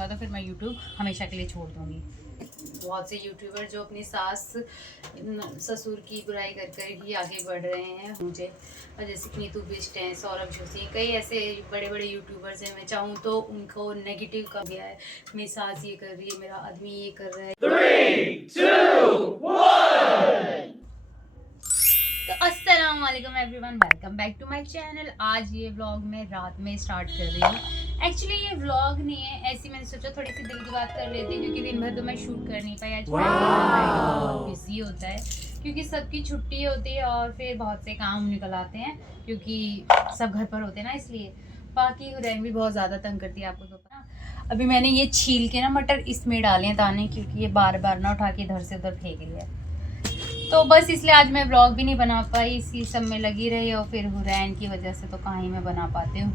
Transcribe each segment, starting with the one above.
हुआ तो फिर मैं यूट्यूब हमेशा के लिए छोड़ दूँगी। बहुत से यूट्यूबर जो अपनी सास ससुर की बुराई कर कर ही आगे बढ़ रहे हैं मुझे, और जैसे कि नीतू बिष्ट हैं, सौरभ जोशी, कई ऐसे बड़े बड़े यूट्यूबर्स हैं, मैं चाहूँ तो उनको नेगेटिव का गया है, मेरी सास ये कर रही है, मेरा आदमी ये कर रहा है। 3, 2, 1। तो अस्सलाम वालेकुम everyone, welcome back to my channel. आज ये व्लॉग मैं रात में स्टार्ट कर रही हूँ। एक्चुअली ये व्लॉग नहीं है, ऐसी मैंने सोचा थोड़ी सी दिल की बात कर लेती हूँ, क्योंकि दिन भर तो मैं शूट कर नहीं पाई। आज बहुत बिजी होता है क्योंकि सबकी छुट्टी होती है और फिर बहुत से काम निकल आते हैं, क्योंकि सब घर पर होते हैं ना, इसलिए। बाकी हुरैन भी बहुत ज़्यादा तंग करती है, आपको तो पता। अभी मैंने ये छील के ना मटर इसमें डाले हैं दाने, क्योंकि ये बार बार ना उठा के इधर से उधर फेंक लिया है, तो बस इसलिए आज मैं व्लॉग भी नहीं बना पाई, इसी सब में लगी रही। और फिर हुरैन की वजह से तो कहाँ ही मैं बना पाती हूँ,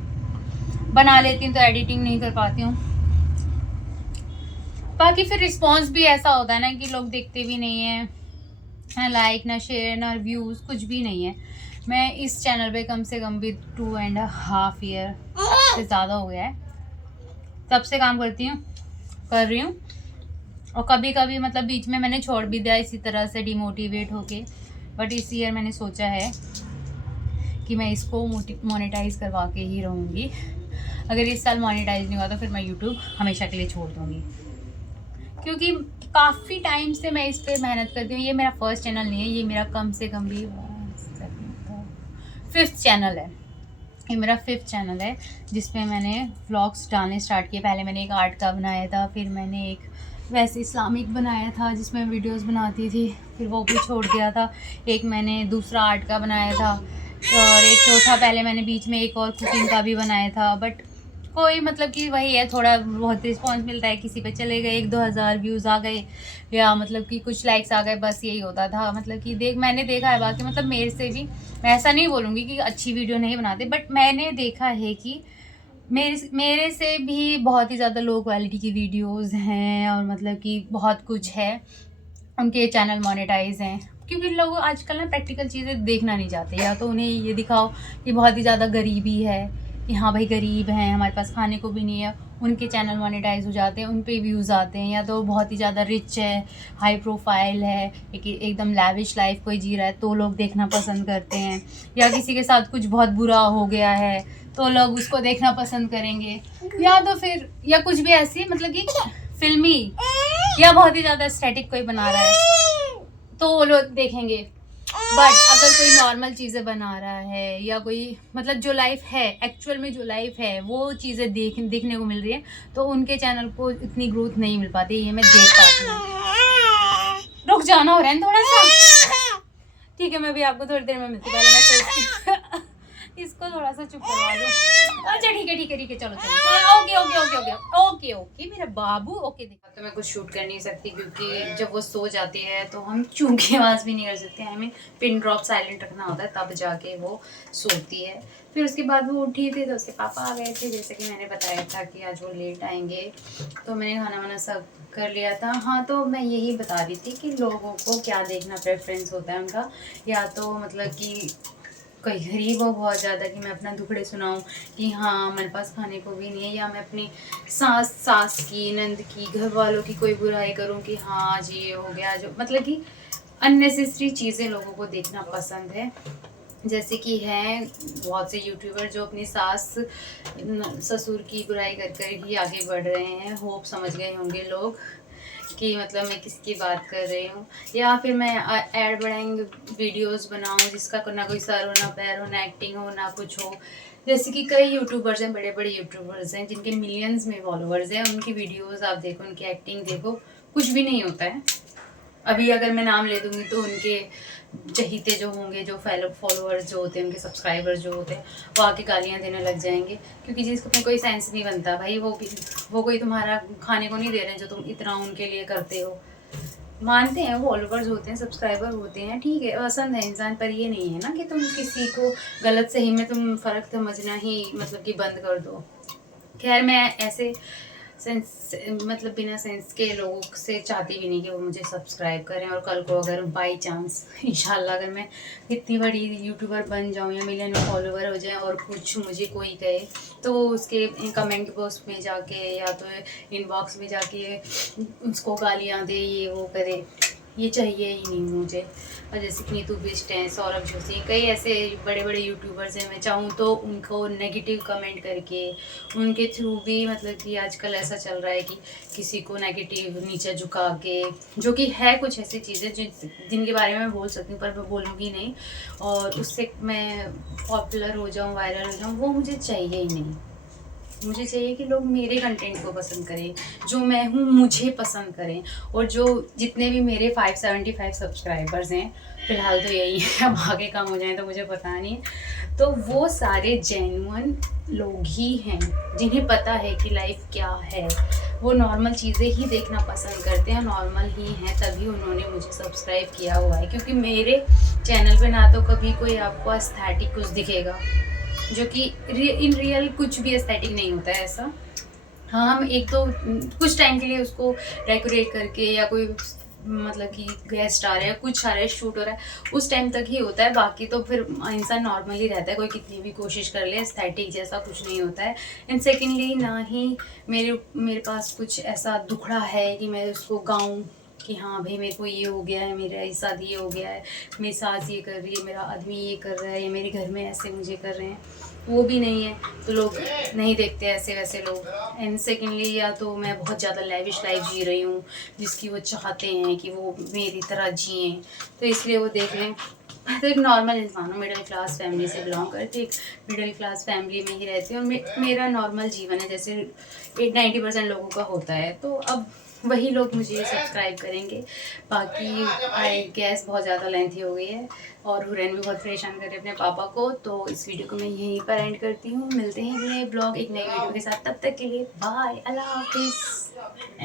बना लेती हूँ तो एडिटिंग नहीं कर पाती हूँ। बाकी फिर रिस्पॉन्स भी ऐसा होता है ना कि लोग देखते भी नहीं है, ना लाइक ना शेयर ना व्यूज़, कुछ भी नहीं है। मैं इस चैनल पे कम से कम भी 2.5 ईयर से ज़्यादा हो गया है, तब से काम कर रही हूँ। और कभी कभी मतलब बीच में मैंने छोड़ भी दिया इसी तरह से डिमोटिवेट होके, बट इस ईयर मैंने सोचा है कि मैं इसको मोनेटाइज करवा के ही रहूँगी। अगर इस साल मोनेटाइज नहीं हुआ तो फिर मैं यूट्यूब हमेशा के लिए छोड़ दूँगी, क्योंकि काफ़ी टाइम से मैं इस पर मेहनत करती हूँ। ये मेरा फर्स्ट चैनल नहीं है, ये मेरा कम से कम भी 5th चैनल है। ये मेरा 5th चैनल है जिसपे मैंने व्लॉग्स डालने स्टार्ट किए। पहले मैंने एक आर्ट का बनाया था, फिर मैंने एक वैसे इस्लामिक बनाया था जिसमें वीडियोस बनाती थी, फिर वो भी छोड़ दिया था। एक मैंने दूसरा आर्ट का बनाया था, और एक चौथा पहले मैंने बीच में एक और कुकिंग का भी बनाया था। बट कोई मतलब कि वही है, थोड़ा बहुत रिस्पॉन्स मिलता है, किसी पे चले गए 1-2 हज़ार व्यूज़ आ गए, या मतलब कि कुछ लाइक्स आ गए, बस यही होता था। मतलब कि मैंने देखा है, बाकी मतलब मेरे से भी, मैं ऐसा नहीं बोलूँगी कि अच्छी वीडियो नहीं बनाते, बट मैंने देखा है कि मेरे से भी बहुत ही ज़्यादा लो क्वालिटी की वीडियोस हैं, और मतलब कि बहुत कुछ है, उनके चैनल मोनेटाइज हैं। क्योंकि लोग आजकल ना प्रैक्टिकल चीज़ें देखना नहीं चाहते, या तो उन्हें ये दिखाओ कि बहुत ही ज़्यादा गरीबी है, कि हाँ भाई गरीब हैं, हमारे पास खाने को भी नहीं है, उनके चैनल मोनेटाइज हो जाते हैं, उन पे व्यूज़ आते हैं। या तो बहुत ही ज़्यादा रिच है, हाई प्रोफाइल है, एकदम लैविश लाइफ कोई जी रहा है, तो लोग देखना पसंद करते हैं। या किसी के साथ कुछ बहुत बुरा हो गया है तो लोग उसको देखना पसंद करेंगे। या तो फिर या कुछ भी ऐसी मतलब कि फिल्मी, या बहुत ही ज़्यादा स्टैटिक कोई बना रहा है तो वो लोग देखेंगे। बट अगर कोई नॉर्मल चीज़ें बना रहा है, या कोई मतलब जो लाइफ है, एक्चुअल में जो लाइफ है वो चीज़ें देखने को मिल रही है, तो उनके चैनल को इतनी ग्रोथ नहीं मिल पाती, ये मैं देख पाती हूँ। रुक जाना हो रहा है थोड़ा सा, ठीक है, मैं भी आपको थोड़ी देर में मिलती हूँ। पहले मैं सोचती इसको थोड़ा सा चुप करवा दो। अच्छा ठीक है चलो ओके मेरा बाबू ओके। देखा तो मैं कुछ शूट कर नहीं सकती, क्योंकि जब वो सो जाती है तो हम चूं की आवाज़ भी नहीं कर सकते, हमें पिन ड्रॉप साइलेंट रखना होता है, तब जाके वो सोती है। फिर उसके बाद वो उठी थी तो उसके पापा आ गए थे, जैसे कि मैंने बताया था कि आज वो लेट आएंगे, तो मैंने खाना वाना सब कर लिया था। हाँ, तो मैं यही बता रही थी कि लोगों को क्या देखना प्रेफरेंस होता है उनका, या तो मतलब कि कोई गरीब हो बहुत ज़्यादा कि मैं अपना दुखड़े सुनाऊं कि हाँ मेरे पास खाने को भी नहीं है, या मैं अपनी सास की, नंद की, घर वालों की कोई बुराई करूं कि हाँ आज ये हो गया, जो मतलब कि अननेसेसरी चीज़ें लोगों को देखना पसंद है। जैसे कि हैं बहुत से यूट्यूबर जो अपनी सास ससुर की बुराई कर कर ही आगे बढ़ रहे हैं। होप समझ गए होंगे लोग कि मतलब मैं किसकी बात कर रही हूँ। या फिर मैं एड बढ़ाएंगे वीडियोस बनाऊँ जिसका ना कोई सर हो, ना पैर हो, ना एक्टिंग हो, ना कुछ हो। जैसे कि कई यूट्यूबर्स हैं, बड़े बड़े यूट्यूबर्स हैं जिनके मिलियंस में फॉलोअर्स हैं, उनकी वीडियोस आप देखो, उनकी एक्टिंग देखो, कुछ भी नहीं होता है। अभी अगर मैं नाम ले दूँगी तो उनके चहीते जो होंगे, जो फॉलोअर्स जो होते हैं, उनके सब्सक्राइबर्स जो होते हैं, वो आके गालियाँ देने लग जाएंगे, क्योंकि जिसमें कोई सेंस नहीं बनता भाई। वो कोई तुम्हारा खाने को नहीं दे रहे हैं जो तुम इतना उनके लिए करते हो। मानते हैं फॉलोअर्स होते हैं, सब्सक्राइबर होते हैं, ठीक है, पसंद है इंसान, पर ये नहीं है ना कि तुम किसी को गलत सही में तुम फ़र्क समझना ही मतलब कि बंद कर दो। खैर मैं ऐसे मतलब बिना सेंस के लोगों से चाहती भी नहीं कि वो मुझे सब्सक्राइब करें। और कल को अगर बाई चांस इंशाल्लाह अगर मैं इतनी बड़ी यूट्यूबर बन जाऊँ या मिलियन फॉलोवर हो जाए और कुछ मुझे कोई कहे, तो उसके कमेंट बॉक्स में जाके या तो इनबॉक्स में जाके उसको गालियाँ दे, ये वो करे, ये चाहिए ही नहीं मुझे। और जैसे कि नीतू बिष्ट हैं, सौरभ जोशी, कई ऐसे बड़े बड़े यूट्यूबर्स हैं, मैं चाहूँ तो उनको नेगेटिव कमेंट करके उनके थ्रू भी, मतलब कि आजकल ऐसा चल रहा है कि किसी को नेगेटिव नीचे झुका के, जो कि है कुछ ऐसी चीज़ें जिनके बारे में मैं बोल सकती हूँ पर मैं बोलूँगी नहीं, और उससे मैं पॉपुलर हो जाऊँ, वायरल हो जाऊँ, वो मुझे चाहिए ही नहीं। मुझे चाहिए कि लोग मेरे कंटेंट को पसंद करें, जो मैं हूँ मुझे पसंद करें। और जो जितने भी मेरे 575 सब्सक्राइबर्स हैं, फ़िलहाल तो यही है, अब आगे कम हो जाए तो मुझे पता नहीं, तो वो सारे जेन्युइन लोग ही हैं जिन्हें पता है कि लाइफ क्या है। वो नॉर्मल चीज़ें ही देखना पसंद करते हैं, नॉर्मल ही हैं, तभी उन्होंने मुझे सब्सक्राइब किया हुआ है। क्योंकि मेरे चैनल पे ना तो कभी कोई आपको एस्थेटिक कुछ दिखेगा, जो कि इन रियल कुछ भी एस्थेटिक नहीं होता है ऐसा। हाँ, हम एक तो कुछ टाइम के लिए उसको डेकोरेट करके या कोई मतलब कि गेस्ट आ रहे हैं, कुछ आ रहा है, शूट हो रहा है, उस टाइम तक ही होता है। बाकी तो फिर इंसान नॉर्मल ही रहता है, कोई कितनी भी कोशिश कर ले, एस्थेटिक जैसा कुछ नहीं होता है। एंड सेकेंडली, ना ही मेरे पास कुछ ऐसा दुखड़ा है कि मैं उसको गाऊँ कि हाँ भाई मेरे को ये हो गया है, मेरे साथ ये हो गया है, मेरी सास ये कर रही है, मेरा आदमी ये कर रहा है, या मेरे घर में ऐसे मुझे कर रहे हैं, वो भी नहीं है, तो लोग नहीं देखते ऐसे वैसे लोग। एंड सेकेंडली, या तो मैं बहुत ज़्यादा लेविश लाइफ जी रही हूँ जिसकी वो चाहते हैं कि वो मेरी तरह जिएँ, तो इसलिए वो देख लें। मैं तो एक नॉर्मल इंसान हूँ, मिडिल क्लास फैमिली से बिलोंग करती, एक मिडिल क्लास फैमिली में ही रहती हूँ, और मेरा नॉर्मल जीवन है जैसे 90% लोगों का होता है। तो अब वही लोग मुझे सब्सक्राइब करेंगे। बाकी आई गैस बहुत ज़्यादा लेंथी हो गई है, और हुरैन भी बहुत परेशान कर रहे अपने पापा को, तो इस वीडियो को मैं यहीं पर एंड करती हूँ। मिलते हैं एक नए ब्लॉग, एक नई वीडियो के साथ, तब तक के लिए बाय, अल्लाह हाफिज़।